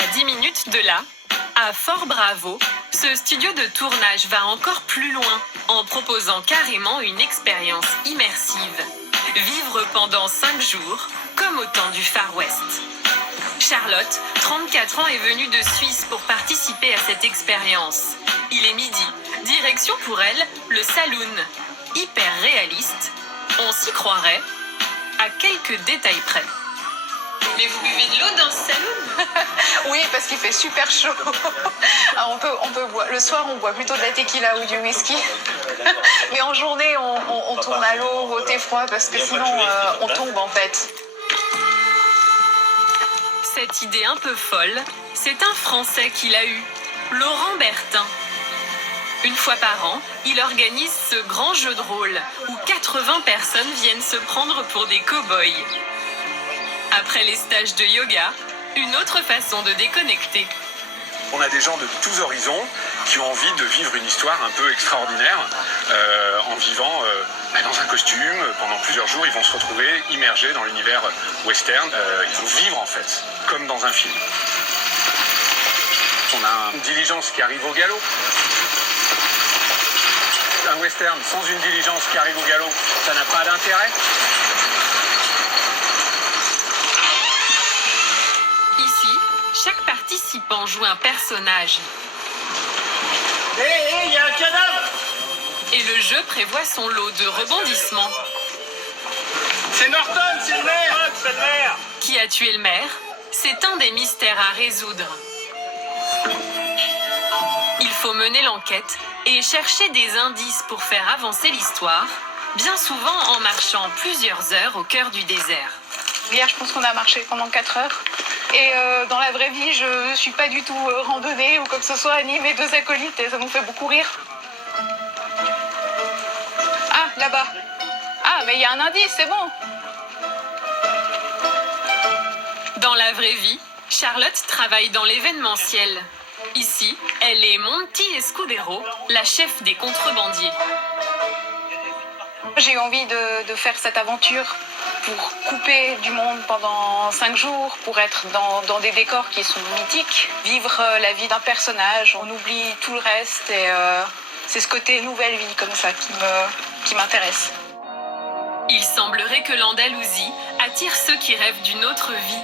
À 10 minutes de là, à Fort Bravo, ce studio de tournage va encore plus loin en proposant carrément une expérience immersive. Vivre pendant 5 jours, comme au temps du Far West. Charlotte, 34 ans, est venue de Suisse pour participer à cette expérience. Il est midi. Direction pour elle, le saloon. Hyper réaliste. On s'y croirait, à quelques détails près. Mais vous buvez de l'eau dans ce saloon? Oui, parce qu'il fait super chaud. Alors on peut boire. Le soir, on boit plutôt de la tequila ou du whisky. Mais en journée, on tourne à l'eau, au thé froid, parce que sinon, on tombe en fait. Cette idée un peu folle, c'est un Français qui l'a eue, Laurent Bertin. Une fois par an, il organise ce grand jeu de rôle où 80 personnes viennent se prendre pour des cow-boys. Après les stages de yoga, une autre façon de déconnecter. On a des gens de tous horizons qui ont envie de vivre une histoire un peu extraordinaire en vivant dans un costume. Pendant plusieurs jours, ils vont se retrouver immergés dans l'univers western. Ils vont vivre en fait, comme dans un film. On a une diligence qui arrive au galop. Un western sans une diligence qui arrive au galop, ça n'a pas d'intérêt. Ici, chaque participant joue un personnage. Hé, il y a un cadavre! Et le jeu prévoit son lot de rebondissements. C'est Norton, c'est le maire! C'est le maire! Qui a tué le maire? C'est un des mystères à résoudre. Il faut mener l'enquête et chercher des indices pour faire avancer l'histoire, bien souvent en marchant plusieurs heures au cœur du désert. Hier, je pense qu'on a marché pendant 4 heures. Et dans la vraie vie, je suis pas du tout randonnée ou quoi que ce soit, ni mes 2 acolytes, et ça nous fait beaucoup rire. Ah, là-bas. Ah, mais il y a un indice, c'est bon. Dans la vraie vie, Charlotte travaille dans l'événementiel. Ici, elle est Monty Escudero, la chef des contrebandiers. J'ai eu envie de faire cette aventure pour couper du monde pendant 5 jours, pour être dans des décors qui sont mythiques, vivre la vie d'un personnage, on oublie tout le reste et c'est ce côté nouvelle vie comme ça qui m'intéresse. Il semblerait que l'Andalousie attire ceux qui rêvent d'une autre vie,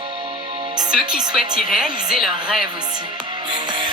ceux qui souhaitent y réaliser leurs rêves aussi.